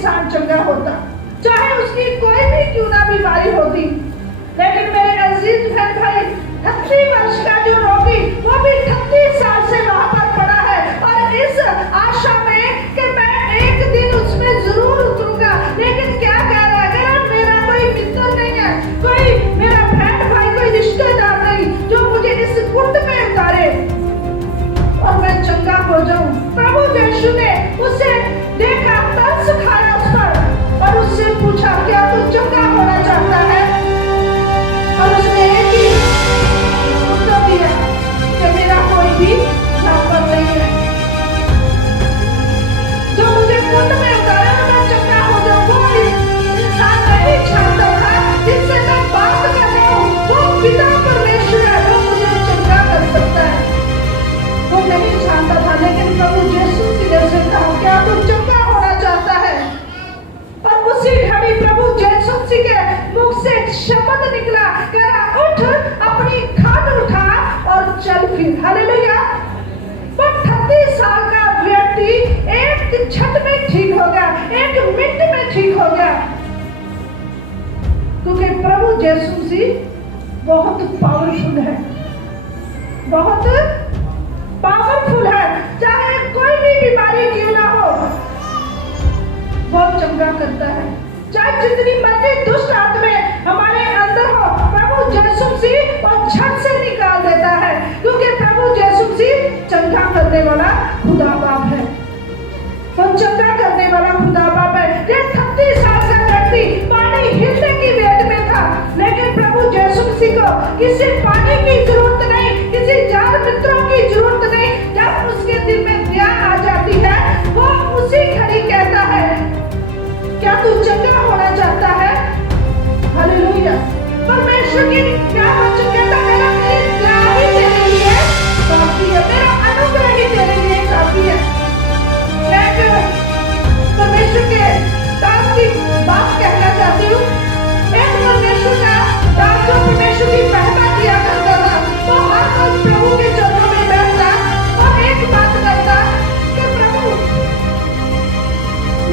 इंसान चंगा होता, चाहे उसकी कोई भी क्यों ना बीमारी होती। लेकिन मेरे अजीज बहन भाई, 38 वर्ष का जो रोगी, वो भी 38 साल से वहां पर पड़ा है और इस आशा में कि मैं एक दिन उसमें जरूर उतरूंगा। लेकिन क्या कह रहा है, अगर मेरा कोई मित्र नहीं है, कोई मेरा बहन भाई, कोई रिश्तेदार नहीं जो मुझे इस कुंड में उतारे और मैं चंगा हो जाऊं। प्रभु यीशु ने उसे देखा, तरस खाया उस पर और उससे पूछा, क्या तू चंगा होना चाहता है? और उसने एक ही उत्तर दिया कि मेरा कोई भी नौकर नहीं है जो मुझे कुंड में उतारे और मैं चंगा हो जाऊं। वो इंसान नहीं जानता था जिससे मैं बात कर रहा हूं, वो पिता परमेश्वर है, वो मुझे चंगा कर सकता है। वो नहीं जानता था, लेकिन प्रभु यीशु ने उसे कहा, क्या तू चंगा होना चाहता है? और उसी घड़ी प्रभु यीशु के मुख से एक शब्द निकला, कहा, उठ, अपनी खाट उठा और चल फिर। हालेलुया। वो 38 साल का व्यक्ति एक झट में ठीक हो गया, एक मिनट में ठीक हो गया, क्योंकि प्रभु यीशु बहुत पावरफुल है, बहुत पावरफुल है। चाहे कोई भी बीमारी क्यों ना हो, वो चंगा करता है। चाहे जितनी मर्जी दुष्ट आत्माएं हमारे अंदर हो, प्रभु यीशु और झट से निकाल देता है, क्योंकि प्रभु यीशु चंगा करने वाला खुदा बाप है। वो चंगा करने वाला खुदा बाप है। ये 38 साल का व्यक्ति पानी हिलने की वेट में था, लेकिन प्रभु यीशु को किसी पानी की जरूरत नहीं, किसी जान मित्रों की जरूरत नहीं। जब उसके दिल में दया आ जाती है, वो उसी घड़ी कहता है, क्या तू चंगा होना चाहता है? हालेलुया। परमेश्वर की क्या वचन कहता है, मेरी दया ही तेरे लिए काफी है, मेरा अनुग्रह ही तेरे लिए काफी है। मैं परमेश्वर के दास की बात कहना चाहती हूँ। एक परमेश्वर का दास जो परमेश्वर की महिमा किया करता था, वो हर रोज प्रभु के चरणों में बैठता और एक बात करता कि प्रभु,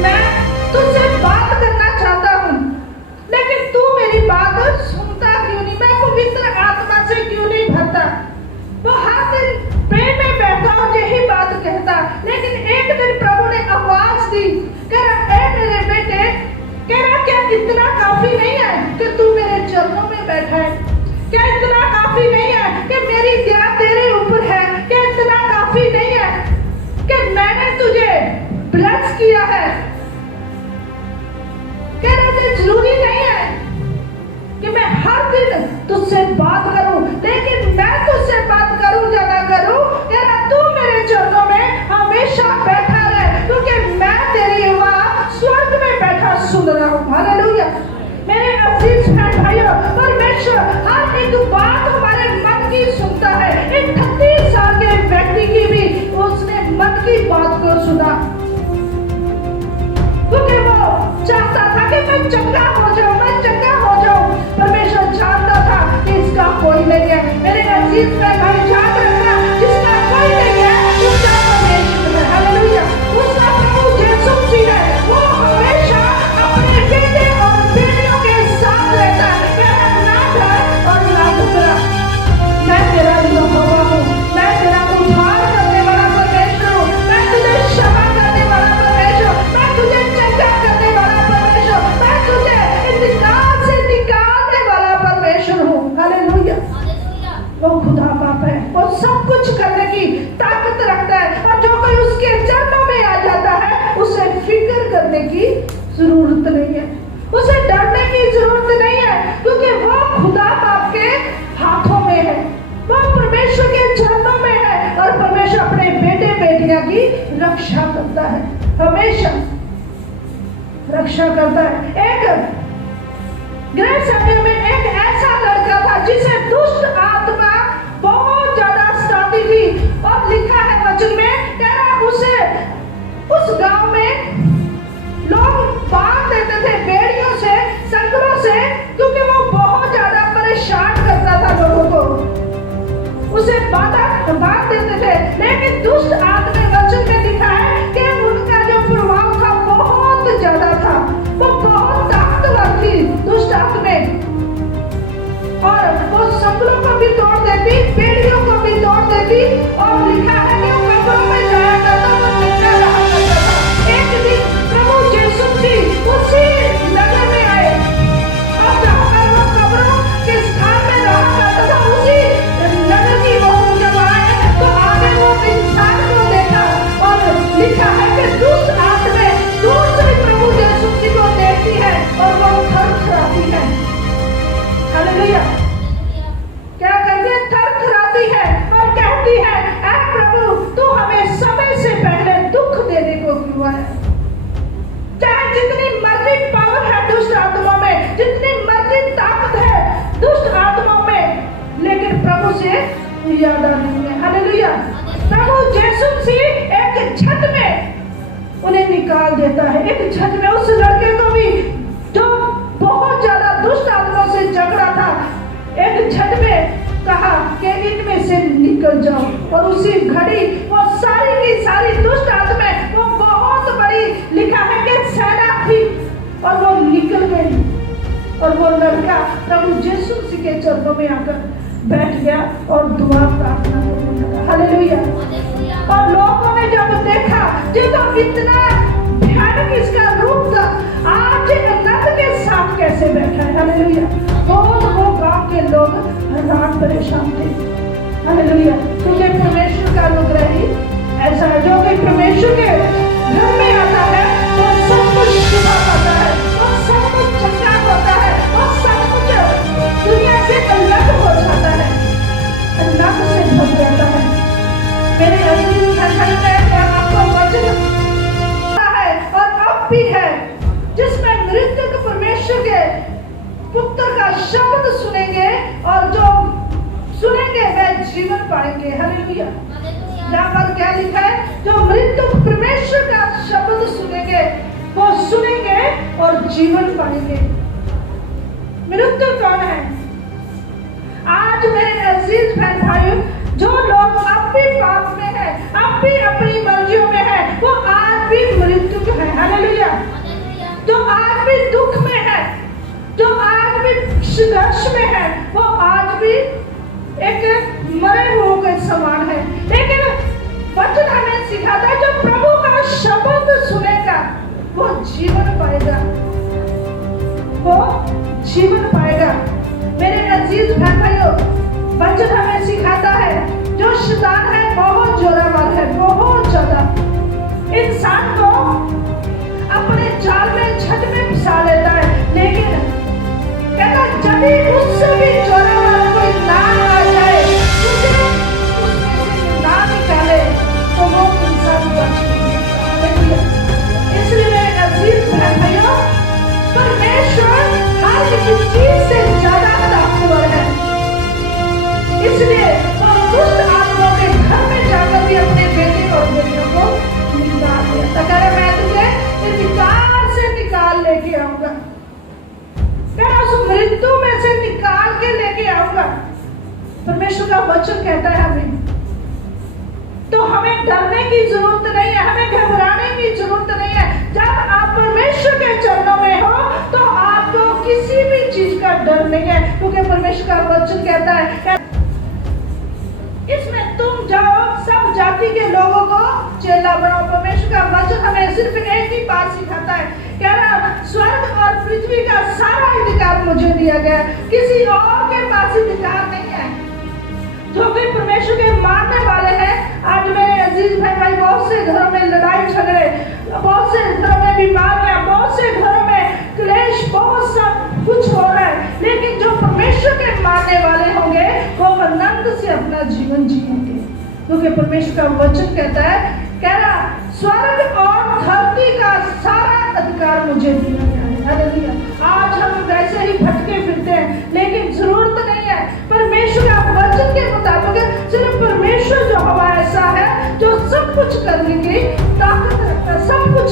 मैं तुझसे बात करना चाहता हूँ, लेकिन तू मेरी बात सुनता क्यों नहीं? मैं पवित्र आत्मा से क्यों नहीं भरता? वो हर दिन प्रेम में बैठता और यही बात कहता। लेकिन एक दिन प्रभु ने आवाज दी, कह रहा, ए मेरे बेटे, कह रहा, क्या इतना काफी नहीं है कि तू मेरे चरणों में बैठा है? क्या इतना काफी नहीं है कि मेरी दया तेरे ऊपर है? क्या इतना काफी नहीं है कि मैंने तुझे ब्लेस किया है? कह रहे, जरूरी नहीं है कि मैं हर दिन तुझसे बात करूं, लेकिन मैं तुझसे बात करूं या ना करूं, कह रहा, तू मेरे चरणों में हमेशा बैठा रहे, क्योंकि मैं तेरी आवाज स्वर्ग में बैठा सुन रहा हूं। हालेलुया। मेरे अजीज बहन भाइयों, परमेश्वर हर एक बात हमारे मन की सुनता है। एक 38 साल के व्यक्ति की भी उसने मन की बात को सुना, क्योंकि वो चाहता था कि मैं चंगा हो जाऊं, मैं चंगा हो जाऊं। परमेश्वर जानता था कि इसका कोई नहीं है। मेरे अजीज में भाई याद रखना, जिसका कोई नहीं है उसका परमेश्वर है। हालेलुया। उसका प्रभु यीशु है, वो हमेशा अपने बेटे और बेटियों के साथ रहता है। मेरा ना डर और ना घबरा, मैं तेरा यहोवा हूँ, मैं तेरा उद्धार करने वाला परमेश्वर हूँ, मैं तुझे क्षमा करने वाला परमेश्वर, मैं तुझे चंगा करने वाला परमेश्वर, मैं तुझे इंतजार से निकालने वाला परमेश्वर हूँ। हालेलुया। वो खुदा बाप है, वो सब कुछ करने की ताकत रखता है, और जो कोई उसके चरणों में आ जाता है, उसे फिक्र करने की जरूरत नहीं है, उसे डरने की जरूरत नहीं है, क्योंकि वो खुदा बाप के हाथों में है, वो परमेश्वर के चरणों में है, और परमेश्वर अपने बेटे बेटियां की रक्षा करता है, हमेशा रक्षा करता है। एक गृह समय में एक ऐसा लड़का था जिसे दुष्ट आत्मा बहुत ज्यादा सताती थी, और लिखा है वचन में, कह रहा, उसे उस गांव में लोग बांध देते थे बेड़ियों से, संकलों से, क्योंकि वो बहुत ज्यादा परेशान करता था लोगों को, उसे बांध देते थे। लेकिन दुष्ट आत्मा वचन में लिखा है कि उनका जो प्रभाव था बहुत ज्यादा था। जितनी मर्जी पावर है दुष्ट आत्माओं में, जितनी मर्जी ताकत है दुष्ट आत्माओं में, लेकिन प्रभु से ज्यादा नहीं है। हालेलुया। प्रभु यीशु मसीह एक झट में उन्हें निकाल देता है। एक झट में उस लड़के को भी जो बहुत ज्यादा दुष्ट आत्माओं से झगड़ा था, एक झट में कहा कि इनमें से निकल जाओ, और उसी घड़ी वो सारी की सारी दुष्ट आत्माएं, वो बहुत बड़ी लिखा है कि सेना थी, और वो निकल गई। और वो लड़का प्रभु यीशु मसीह के चरणों में आकर बैठ गया और दुआ प्रार्थना करने लगा। हालेलुया। और लोगों ने जब देखा ये तो इतना भयानक इसका रूप था, आज नंद के साथ कैसे बैठा है। हालेलुया। बहुत वो गांव के लोग हैरान परेशान थे। हालेलुया। क्योंकि परमेश्वर का अनुग्रह ही ऐसा है, जो कि परमेश्वर के घर में आता है वो सब कुछ शुभ होता है, वो सब कुछ चंगा होता है, वो सब कुछ दुनिया से अलग हो जाता है, अलग से भग जाता है। मेरे अजीज भाई आपको वचन है और अब भी है, जिसमें मृतक परमेश्वर के पुत्र का शब्द सुनेंगे, और जो सुनेंगे वे जीवन पाएंगे। हालेलुया। यहाँ पर क्या लिखा है? जो मृतक परमेश्वर का शब्द सुनेंगे वो सुनेंगे और जीवन पाएंगे। मृतक कौन है? आज मेरे अजीज बहन भाइयों, जो लोग अब भी पाप में है, अब भी अपनी मर्जियों में है, वो आज भी मृतक है। हालेलुया। जो आज भी दुख में है, जो आज भी संघर्ष में है, वो आज भी एक मरे हुए के समान है। लेकिन वचन हमें सिखाता है, जो प्रभु का शब्द सुनेगा वो जीवन पाएगा, वो जीवन पाएगा। मेरे अजीज भाई भाइयों, वचन हमें सिखाता है जो शैतान है बहुत जोरावर है, बहुत ज्यादा इंसान को अपने जाल में झट में फंसा लेता है। लेकिन कहता जब भी उससे भी जोरावर कोई ना आ जाए, उसे उसमें से ना निकाले, तो वो इंसान बच नहीं सकता। इसलिए मेरे अजीज भाइयों, परमेश्वर हर एक चीज से ज्यादा ताकतवर है। इसलिए वो दुष्ट आत्माओं के घर में जाकर भी अपने बेटे और बेटियों को निकाल दिया। अगर मैं तुझे निकाल से निकाल लेके आऊंगा, मैं उस मृत्यु में से निकाल के लेके आऊंगा। परमेश्वर का वचन कहता है हमें, तो हमें डरने की जरूरत नहीं है, हमें घबराने की जरूरत नहीं है। जब आप परमेश्वर के चरणों में हो तो आपको किसी भी चीज का डर नहीं है, क्योंकि परमेश्वर का वचन कहता है इसमें तुम जाओ सब जाति के लोगों को चेला बनाओ। परमेश्वर का वचन हमें सिर्फ एक ही बात सिखाता है, कह रहा स्वर्ग और पृथ्वी का सारा अधिकार मुझे दिया गया, किसी और के पास अधिकार नहीं है। जो भी परमेश्वर के मानने वाले हैं, आज मेरे अजीज भाई बहुत से घरों में लड़ाई झगड़े, बहुत से घरों में बीमारियां, बहुत से घरों में क्लेश, बहुत सब कुछ हो रहा है। लेकिन जो परमेश्वर के मानने वाले होंगे वो आनंद से अपना जीवन जिएंगे, क्योंकि परमेश्वर का वचन कहता है, कह रहा स्वर्ग और धरती का सारा अधिकार मुझे दिया गया है। हालेलुया। आज हम वैसे ही भटके फिरते हैं, लेकिन जरूरत नहीं है। परमेश्वर का वचन के मुताबिक सिर्फ परमेश्वर जो हवा ऐसा है जो सब कुछ करने की ताकत रखता है, सब कुछ।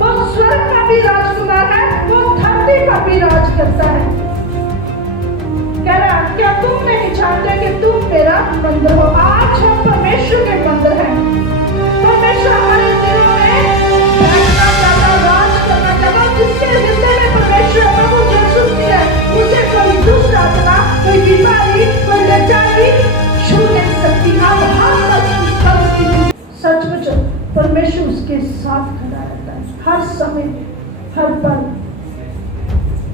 वो स्वर्ग का भी राजकुमार है, वो धरती का भी राज करता है। कह रहा क्या तुम नहीं जानते कि तुम मेरा मंदिर हो? आज हम परमेश्वर के मंदिर हैं। परमेश्वर हमारे दिलों में बैठना चाहता, राज करना चाहता। जिसके हृदय में परमेश्वर प्रभु यीशु मसीह है, उसे कोई दुष्ट आत्मा, कोई बीमारी, कोई लाचारी छू नहीं सकती। अब हर परिस्थिति सचमुच परमेश्वर उसके साथ खड़ा रहता है, हर समय, हर पल।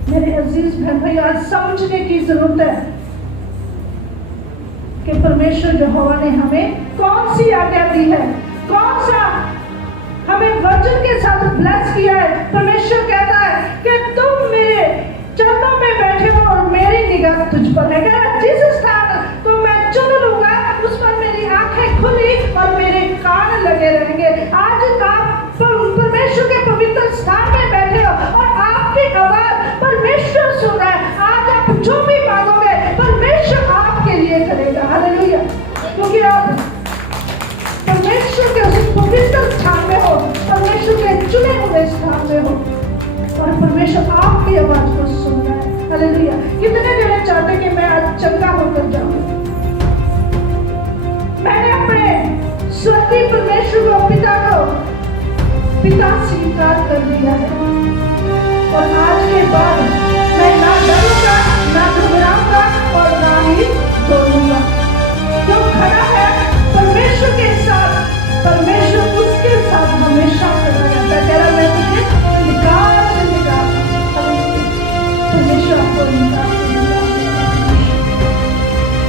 मेरे अजीज बहन भाई, आज समझने की जरूरत है कि परमेश्वर यहोवा ने हमें कौन सी आज्ञा दी है, कौन सा हमें वचन के साथ ब्लेस किया है। परमेश्वर कहता है कि तुम मेरे चरणों में बैठे हो और मेरी निगाह तुझ पर है। कहता जिस स्थान को मैं चुन लूंगा उस पर मेरी आंखें खुली और मेरे कान लगे रहेंगे। आज आप परमेश्वर के पवित्र स्थान में बैठे चुने हुए स्थान में हो और परमेश्वर आपकी आवाज को सुन रहा है। हालेलुया। कितने जने चाहते कि मैं आज चंगा होकर जाऊं? मैंने अपने स्वर्गीय परमेश्वर को, पिता स्वीकार कर दिया है और आज के बाद मैं ना डरूंगा, ना घबराऊंगा और ना ही डरूंगा। जो खड़ा है परमेश्वर के साथ, परमेश्वर उसके साथ हमेशा खड़ा रहता है। कह रहा मैं तुझे निकाल से निकाल, परमेश्वर आपको निकाल से निकाल।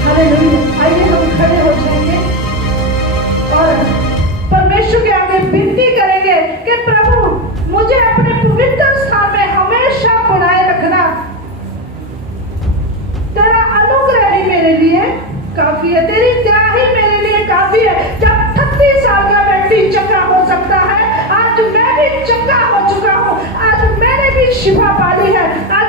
हालेलुया। आइए हम खड़े हो जाएंगे और परमेश्वर के आगे विनती करेंगे कि प्रभु मुझे अपने पवित्र स्थान में हमेशा बनाए रखना। तेरा अनुग्रह ही मेरे लिए काफी है, तेरी दया ही मेरे लिए काफी है। जब 38 साल का व्यक्ति चंगा हो सकता है, आज मैं भी चंगा हो चुका हूँ। आज मैंने भी शिफा पाली है। आज